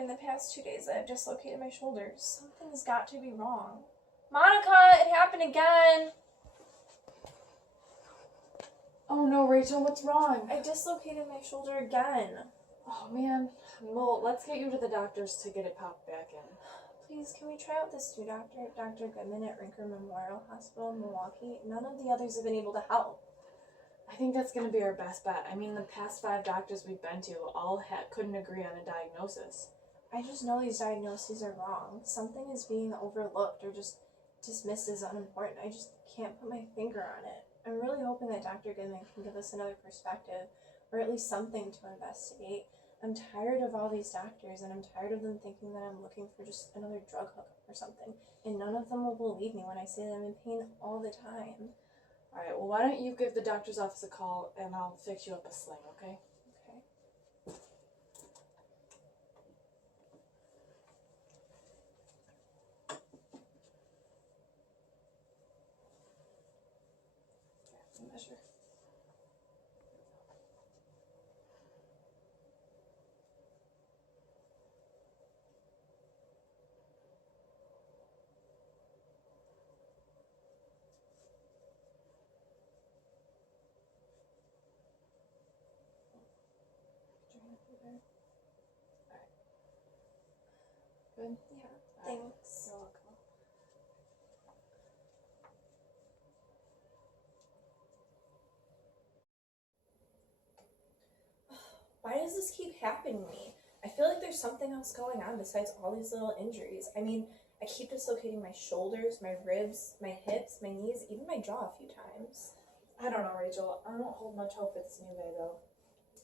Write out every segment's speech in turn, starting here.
during the past 2 days that I've dislocated my shoulders. Something's got to be wrong. Monica, it happened again! Oh no, Rachel, what's wrong? I dislocated my shoulder again. Oh man, well, let's get you to the doctors to get it popped back in. Please, can we try out this new doctor, Dr. Goodman at Rinker Memorial Hospital in Milwaukee? None of the others have been able to help. I think that's going to be our best bet. I mean, the past 5 doctors we've been to all couldn't agree on a diagnosis. I just know these diagnoses are wrong. Something is being overlooked or just dismissed as unimportant. I just can't put my finger on it. I'm really hoping that Dr. Goodman can give us another perspective, or at least something to investigate. I'm tired of all these doctors, and I'm tired of them thinking that I'm looking for just another drug hookup or something. And none of them will believe me when I say that I'm in pain all the time. Alright, well, why don't you give the doctor's office a call, and I'll fix you up a sling, okay? Okay. Measure. Good? Yeah, thanks. You're welcome. Why does this keep happening to me? I feel like there's something else going on besides all these little injuries. I mean, I keep dislocating my shoulders, my ribs, my hips, my knees, even my jaw a few times. I don't know, Rachel. I don't hold much hope for this new guy, though.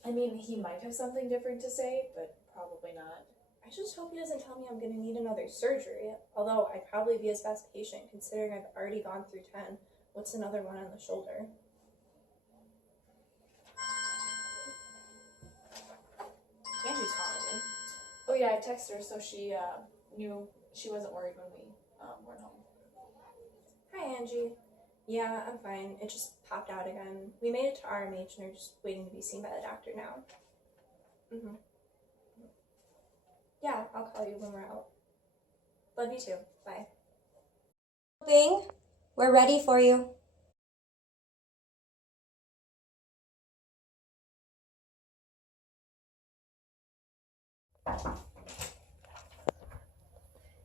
I mean, he might have something different to say, but probably not. I just hope he doesn't tell me I'm going to need another surgery, although I'd probably be his best patient considering I've already gone through 10. What's another one on the shoulder? Angie's calling me. Oh yeah, I texted her so she knew she wasn't worried when we weren't home. Hi, Angie. Yeah, I'm fine. It just popped out again. We made it to RMH and are just waiting to be seen by the doctor now. Yeah, I'll call you when we're out. Love you too. Bye. Bing, we're ready for you.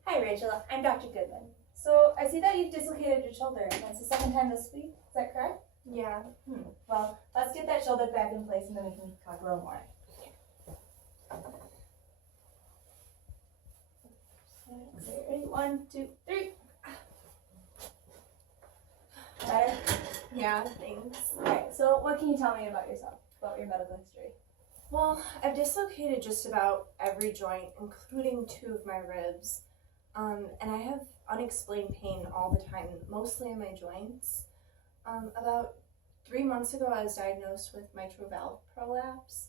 Hi Rachel, I'm Dr. Goodman. So I see that you've dislocated your shoulder, and that's the 2nd time this week. Is that correct? Yeah. Well, let's get that shoulder back in place and then we can talk a little more. Okay, ready? 1, 2, 3. Better? Yeah, thanks. Alright, so what can you tell me about yourself, about your medical history? Well, I've dislocated just about every joint, including 2 of my ribs. And I have unexplained pain all the time, mostly in my joints. About 3 months ago, I was diagnosed with mitral valve prolapse,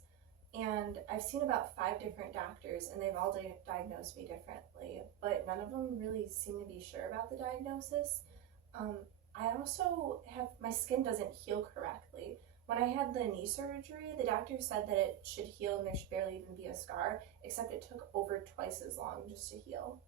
and I've seen about 5 different doctors, and they've all diagnosed me differently, but none of them really seem to be sure about the diagnosis. I also have, my skin doesn't heal correctly. When I had the knee surgery, the doctor said that it should heal and there should barely even be a scar, except it took over twice as long just to heal.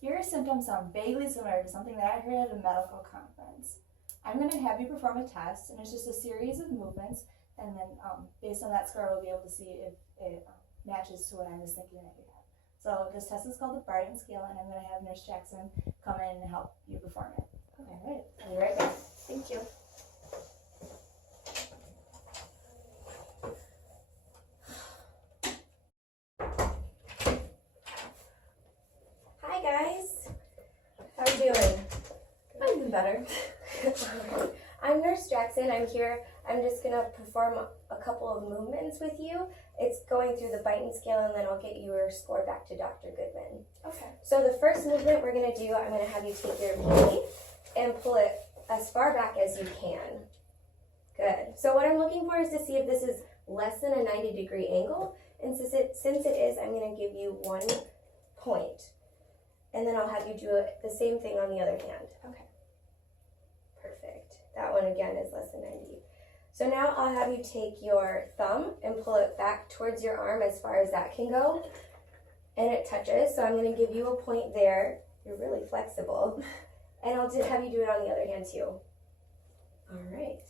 Your symptoms sound vaguely similar to something that I heard at a medical conference. I'm going to have you perform a test, and it's just a series of movements, and then based on that score, we'll be able to see if it matches to what I was thinking that you had. So this test is called the Barton scale, and I'm going to have Nurse Jackson come in and help you perform it. Okay. All right, I'll be right back. Thank you. Hi guys, how are you doing? I'm even better. I'm Nurse Jackson. I'm here. I'm just gonna perform a couple of movements with you. It's going through the Barton scale, and then I'll get your score back to Dr. Goodman. Okay. So the first movement we're gonna do, I'm gonna have you take your knee and pull it as far back as you can. Good. So what I'm looking for is to see if this is less than a 90-degree angle, and since it is, I'm gonna give you 1 point. And then I'll have you do the same thing on the other hand. Okay. Perfect. That one again is less than 90. So now I'll have you take your thumb and pull it back towards your arm as far as that can go. And it touches, so I'm going to give you a point there. You're really flexible. And I'll have you do it on the other hand too. All right.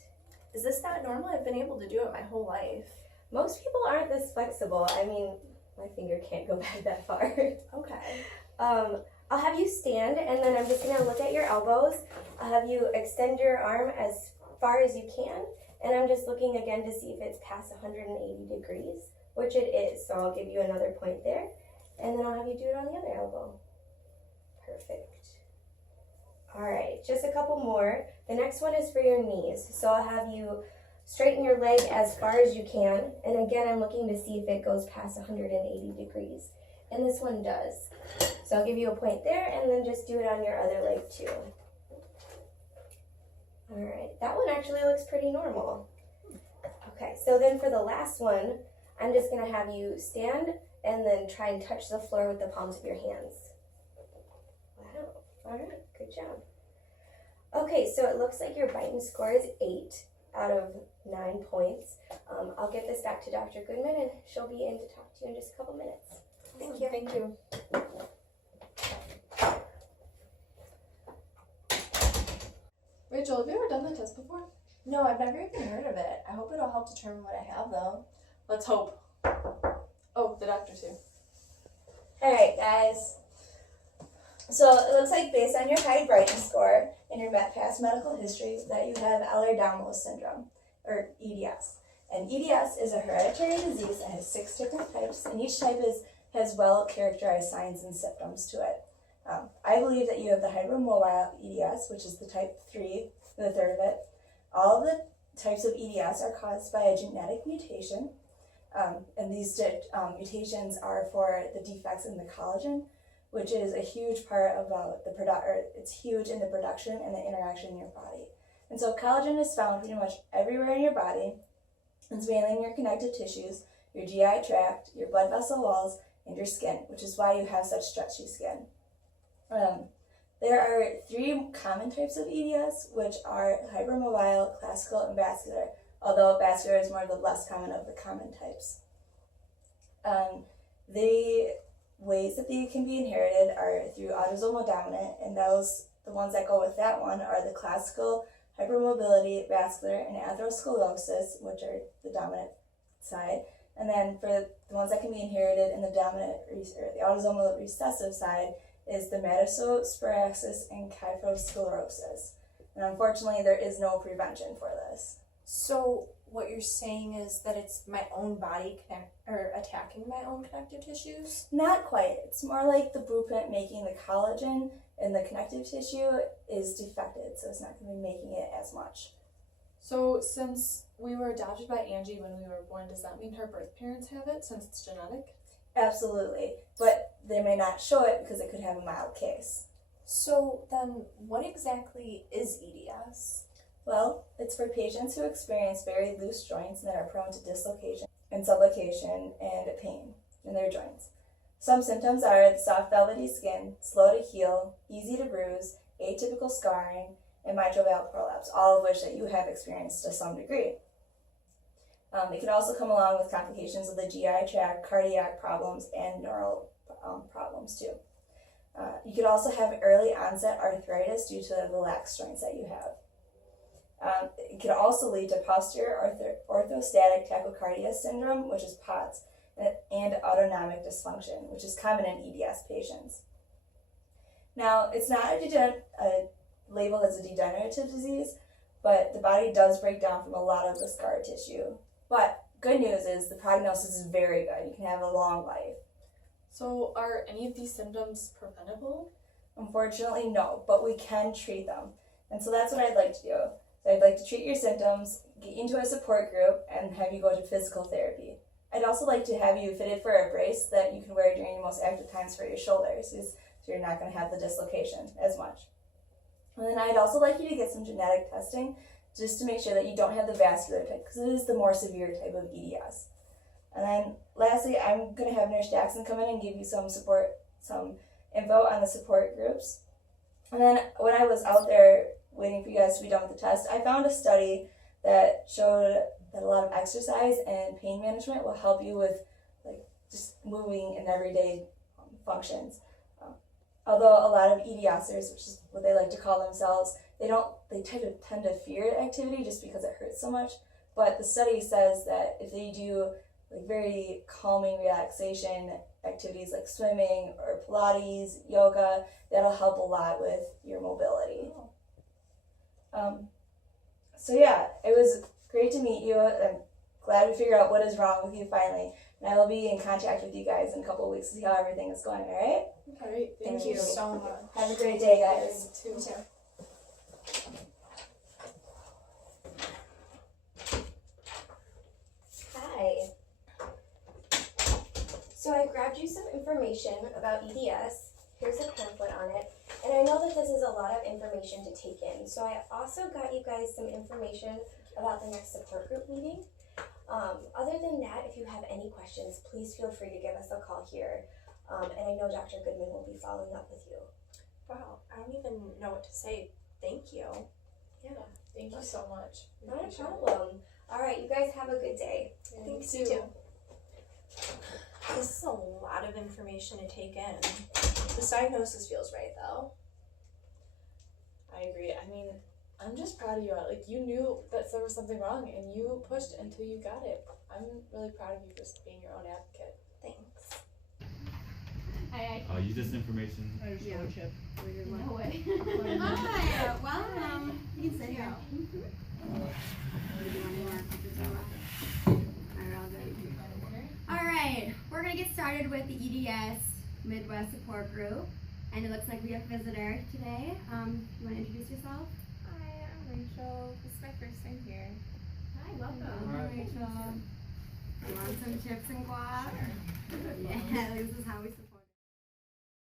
Is this not normal? I've been able to do it my whole life. Most people aren't this flexible. I mean, my finger can't go back that far. Okay. I'll have you stand, and then I'm just going to look at your elbows. I'll have you extend your arm as far as you can, and I'm just looking again to see if it's past 180 degrees, which it is, so I'll give you another point there, and then I'll have you do it on the other elbow. Perfect. All right, just a couple more. The next one is for your knees, so I'll have you straighten your leg as far as you can, and again, I'm looking to see if it goes past 180 degrees, and this one does. So I'll give you a point there, and then just do it on your other leg too. All right, that one actually looks pretty normal. Okay, so then for the last one, I'm just gonna have you stand and then try and touch the floor with the palms of your hands. Wow, all right, good job. Okay, so it looks like your biting score is 8 out of 9 points. I'll get this back to Dr. Goodman, and she'll be in to talk to you in just a couple minutes. Thank you. Thank you. Rachel, have you ever done the test before? No, I've never even heard of it. I hope it'll help determine what I have, though. Let's hope. Oh, the doctor's here. Alright guys, so it looks like based on your high Brighton score and your past medical history that you have Ehlers-Danlos syndrome, or EDS. And EDS is a hereditary disease that has 6 different types, and each type has well-characterized signs and symptoms to it. I believe that you have the hypermobile EDS, which is the type 3, the third of it. All of the types of EDS are caused by a genetic mutation. And these mutations are for the defects in the collagen, which is a huge part about it's huge in the production and the interaction in your body. And so collagen is found pretty much everywhere in your body. It's mainly in your connective tissues, your GI tract, your blood vessel walls, and your skin, which is why you have such stretchy skin. There are 3 common types of EDS, which are hypermobile, classical, and vascular, although vascular is more the less common of the common types. The ways that they can be inherited are through autosomal dominant, and the ones that go with that one are the classical, hypermobility, vascular, and atherosclerosis, which are the dominant side. And then for the ones that can be inherited in the the autosomal recessive side is the dermatosparaxis and kyphoscoliosis. And unfortunately, there is no prevention for this. So what you're saying is that it's my own body attacking my own connective tissues? Not quite. It's more like the blueprint making the collagen in the connective tissue is defected, so it's not going to be making it as much. So since we were adopted by Angie when we were born, does that mean her birth parents have it since it's genetic? Absolutely, but they may not show it because it could have a mild case. So then what exactly is EDS? Well, it's for patients who experience very loose joints that are prone to dislocation and subluxation and pain in their joints. Some symptoms are the soft velvety skin, slow to heal, easy to bruise, atypical scarring, and mitral valve prolapse, all of which that you have experienced to some degree. It can also come along with complications of the GI tract, cardiac problems, and neural problems too. You could also have early onset arthritis due to the lax joints that you have. It could also lead to posterior orthostatic tachycardia syndrome, which is POTS, and autonomic dysfunction, which is common in EDS patients. Now, it's not labeled as a degenerative disease, but the body does break down from a lot of the scar tissue. But good news is the prognosis is very good. You can have a long life. So are any of these symptoms preventable? Unfortunately, no, but we can treat them. And so that's what I'd like to do. So I'd like to treat your symptoms, get you into a support group, and have you go to physical therapy. I'd also like to have you fitted for a brace that you can wear during your most active times for your shoulders, so you're not going to have the dislocation as much. And then I'd also like you to get some genetic testing just to make sure that you don't have the vascular type, because it is the more severe type of EDS. And then lastly, I'm going to have Nurse Jackson come in and give you some info on the support groups. And then when I was out there waiting for you guys to be done with the test, I found a study that showed that a lot of exercise and pain management will help you with like just moving in everyday functions. Although a lot of EDSers, which is what they like to call themselves, they tend to fear activity just because it hurts so much. But the study says that if they do like very calming relaxation activities like swimming or Pilates, yoga, that'll help a lot with your mobility. So yeah, it was great to meet you. I'm glad we figured out what is wrong with you finally. And I will be in contact with you guys in a couple of weeks to see how everything is going, alright? Alright, thank you so much. Have a great day, guys. You too. Hi. So I grabbed you some information about EDS. Here's a pamphlet on it. And I know that this is a lot of information to take in. So I also got you guys some information about the next support group meeting. Other than that, if you have any questions, please feel free to give us a call here. And I know Dr. Goodman will be following up with you. Wow, I don't even know what to say. Thank you. Yeah, Thank you so much. not a problem. All right, you guys have a good day. Thanks, you too. This is a lot of information to take in. This diagnosis feels right, though. I agree. I mean, I'm just proud of you. Like, you knew that there was something wrong and you pushed until you got it. I'm really proud of you for being your own advocate. Thanks. Use this information. Yeah. No way. Hi, welcome. You can sit here. All right, we're gonna get started with the EDS Midwest Support Group, and it looks like we have a visitor today. You want to introduce yourself? Hi, I'm Rachel. This is my first time here. Hi, welcome. Rachel. You want some chips and guac? Yeah, this is how we support.